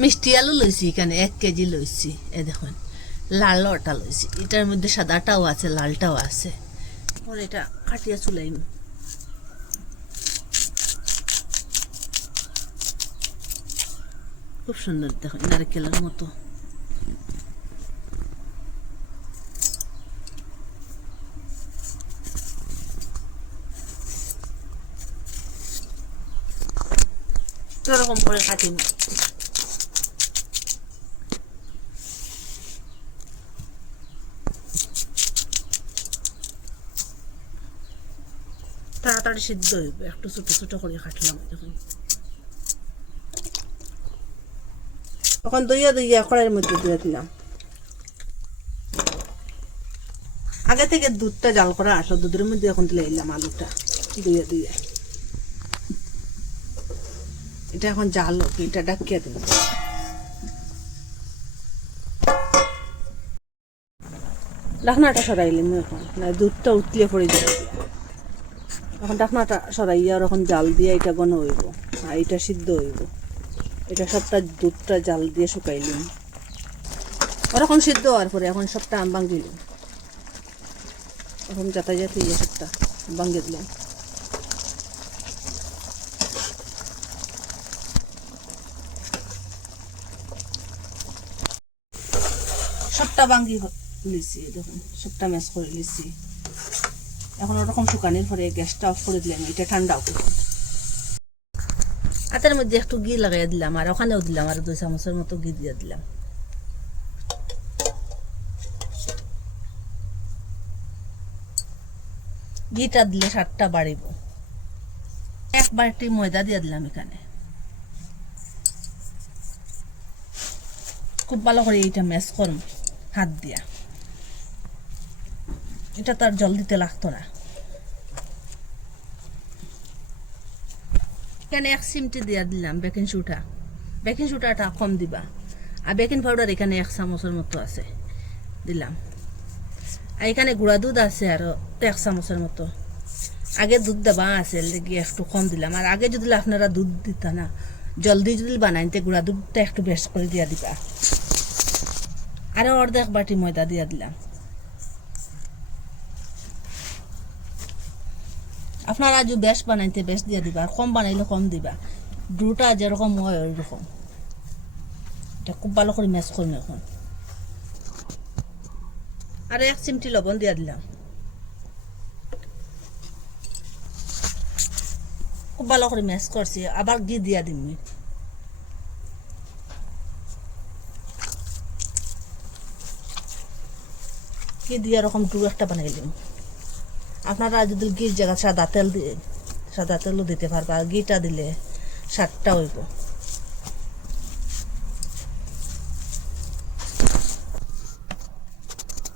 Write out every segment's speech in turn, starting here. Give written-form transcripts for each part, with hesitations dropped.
মিষ্টি আলু লইছি এখানে 1 কেজি লইছি। এ দেখুন লালটা লইছি, এটার মধ্যে সাদাটাও আছে লালটাও আছে। এখন এটা কাটিয়া চুলাইম। খুব সুন্দর দেখুন নারকেলের মতো। এরকম করে কাটিম। তাড়াতাড়ি সিদ্ধ হইবে, একটু ছোট ছোট করে কাটলাম। দেখুন এখন দইয়া দইয়া কড়াইয়ের মধ্যে দিয়ে দিলাম। আগে থেকে দুধটা জাল করা আসো, দুধের মধ্যে এখন দিলে এলাম আলুটা দইয়া দইয়া। এটা এখন জাল হোক, এটা ডাকিয়ে দেব। ঢাকনাটা সরাইলাম এখন, না দুধটা উতলিয়ে পড়ে যাবে। এখন ঢাকনাটা সরাইয়া আর এখন জাল দিয়ে এটা ঘন হইব আর এটা সিদ্ধ হইব। এটা সবটা দুধটা জাল দিয়ে শুকাইলাম। ওরকম সিদ্ধ হওয়ার পরে এখন সবটা ভাঙ্গিলাম। এখন যাতায়াত ইয়ে সবটা ভাঙ্গে দিলাম। সবটা ভাঙ্গি লিছি, দেখুন সবটা ম্যাশ করে লিছি। এখন ওরকম শুকানোর পরে গ্যাসটা অফ করে দিলাম, এটা ঠান্ডা হোক। হাতের মধ্যে একটু ঘি লাগাই দিলাম আর ওখানেও দিলাম আর 2 চামচের মতো ঘি দিয়ে দিলাম। ঘিটা দিলে স্বাদটা বাড়িব। 1 বাটি ময়দা দিয়ে দিলাম এখানে। খুব ভালো করে এইটা ম্যাশ করুন হাত দিয়া। এটা তার জল দিতে লাগতো না। এখানে 1 চিমটি দিয়ে দিলাম বেকিং সোডা। বেকিং সোডাটা কম দিবা। আর বেকিং পাউডার এখানে 1 চামচের মতো আছে দিলাম। আর এখানে গুঁড়া দুধ আছে আরো 1 চামচের মতো। আগে দুধ দেওয়া আছে লেগে একটু কম দিলাম। আর আগে যদি আপনারা দুধ দিতা না, জলদি যদি বানাইতে গুঁড়া দুধটা একটু বেশ করে দিয়া দিবা। আরো অর্ধেক বাটি ময়দা দিয়া দিলাম। আপনারা যদি বেশ বানাইতে বেশ দিয়ে দিবা, আর কম বানাইলে কম দিবা। ডোটা যেরকম হয় ওইরকম। এটা খুব ভালো করে ম্যাশ করুন এখন। আর 1 চিমটি লবণ দিয়ে দিলাম। খুব ভালো করে ম্যাশ করছি, আবার ঘি দিয়া দিন। ঘি দিয়ে এরকম ডু একটা বানাইলাম। আপনারা যদি ঘির জায়গা সাদা তেল দিয়ে, সাদা তেলও দিতে পারবা। আর ঘিটা দিলে স্বাদটা হইব।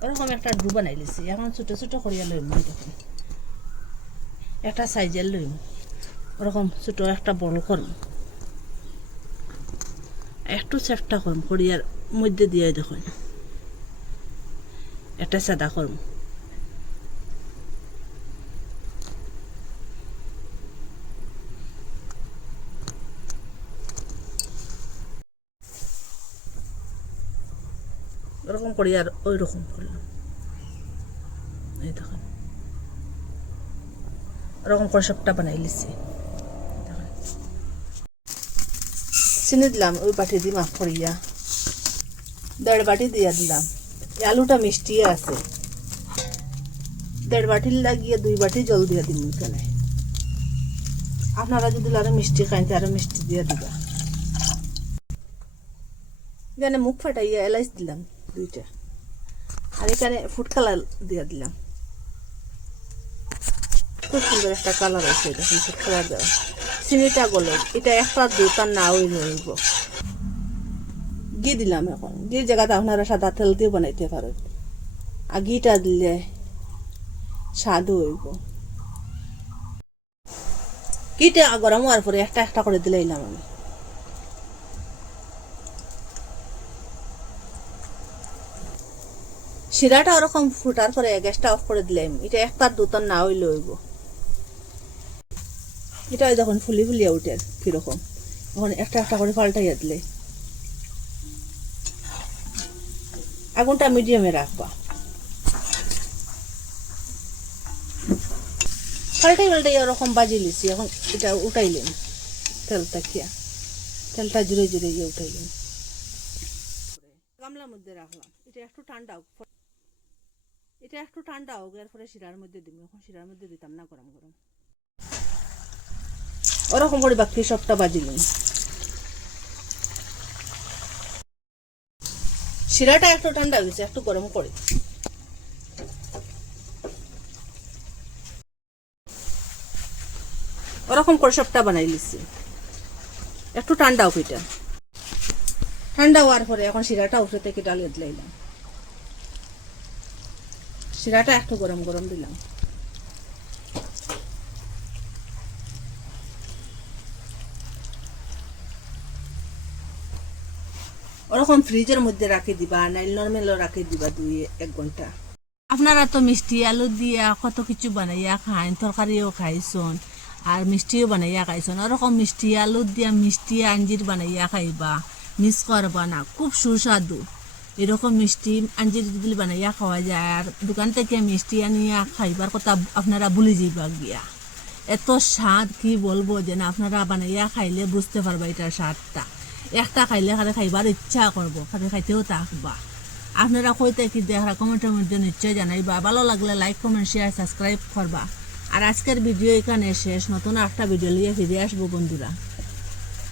এরকম একটা ডু বানাই লিছি। এখন ছোট ছোট করিয়া লইম। দেখুন একটা সাইজের লইম, ওরকম ছোট একটা বড় করম, একটু চেষ্টা করম করিয়ার মধ্যে দিয়ে দেখুন একটা সাদা করম। ওরকম করি আর ওই রকম করলাম। এই দেখুন ওরকম করে সবটা বানাই লিছি। চিনি দিলাম ওই বাটি দিয়ে মাফ করিয়া 1.5 বাটি দিয়া দিলাম। আলুটা মিষ্টি আছে, 1.5 বাটির লাগিয়ে 2 বাটি জল দিয়ে দিন এখানে। আপনারা যদি আরো মিষ্টি খাইতে আরো মিষ্টি দিয়ে দিবা। এখানে মুখ ফাটাইয়া এলাইচ দিলাম 2টা। আর এখানে ফুড কালার দিয়ে দিলাম। খুব সুন্দর একটা কালার আছে, দেখুন ফুড কালার দেওয়া। চিনিটা গলে এটা একটা দুটার না হইল হইব। ঘি দিলাম। এখন ঘির জায়গাতে আপনারা সাদা তেল দিয়ে বানাইতে পারেন। আর ঘিটা দিলে স্বাদ হইব। ঘিটা গরম হওয়ার পরে একটা একটা করে দিলে এলাম আমি। শিরাটা ওরকম ফুটার পরে গ্যাসটা অফ করে দিলাম। এটা একটার দুটার না হইলে হইব। এটা দেখুন ফুলি ফুলিয়া উঠে কিরকম। এখন একটা একটা করে পাল্টাইয়া দিলে আগুনটা মিডিয়ামে রাখবা। পাল্টাই ওরকম বাজি লিছি। এখন এটা উঠাইলেন তেলটা খিয়া, তেলটা জুড়ে জুড়ে গিয়ে উঠাইলেন। গামলার মধ্যে রাখলাম, এটা একটু ঠান্ডা হোক, এটা একটু ঠান্ডা হোক, এরপরে শিরার মধ্যে দিব। এখন শিরার মধ্যে দিতাম না, গরম গরম ওরকম করে বাকি সবটা বাজিলেন। শিরাটা একটু ঠান্ডা হয়েছে, একটু গরম করে ওরকম করে সবটা বানাই লিছি। একটু ঠান্ডা হোক, এটা ঠান্ডা হওয়ার পরে এখন শিরাটা উপরে থেকে ডালিয়ে দিলাম। শিরাটা একটু গরম গরম দিলাম। ওরকম ফ্রিজের মধ্যে রাখি দিবা, নাইল নর্মেলও রাখি দিবা 2-1 ঘন্টা। আপনারা তো মিষ্টি আলু দিয়া কত কিছু বানাইয়া খাইন, তরকারিও খাইছন আর মিষ্টিও বানাইয়া খাইছন। ওরকম মিষ্টি আলু দিয়া মিষ্টি আঞ্জির বানাইয়া খাইবা, মিস করবা না, খুব সুস্বাদু। এরকম মিষ্টি আঞ্জির যদি বানাইয়া খাওয়া যায়, আর দোকান থেকে মিষ্টি আনিয়া খাইবার কথা আপনারা ভুলে যাইবা গিয়া। এত স্বাদ কি বলবো, যে না আপনারা বানাইয়া খাইলে বুঝতে পারবা এটার স্বাদটা। একটা খাইলে খালি খাইবার ইচ্ছা করবো, খালি খাইতেও থাকবা। আপনারা কইতে কি দেখা কমেন্টের মধ্যে নিশ্চয় জানাইবা। ভালো লাগলে লাইক কমেন্ট শেয়ার সাবস্ক্রাইব করবা। আর আজকের ভিডিও এখানে শেষ, নতুন একটা ভিডিও নিয়ে ফিরে আসবো বন্ধুরা।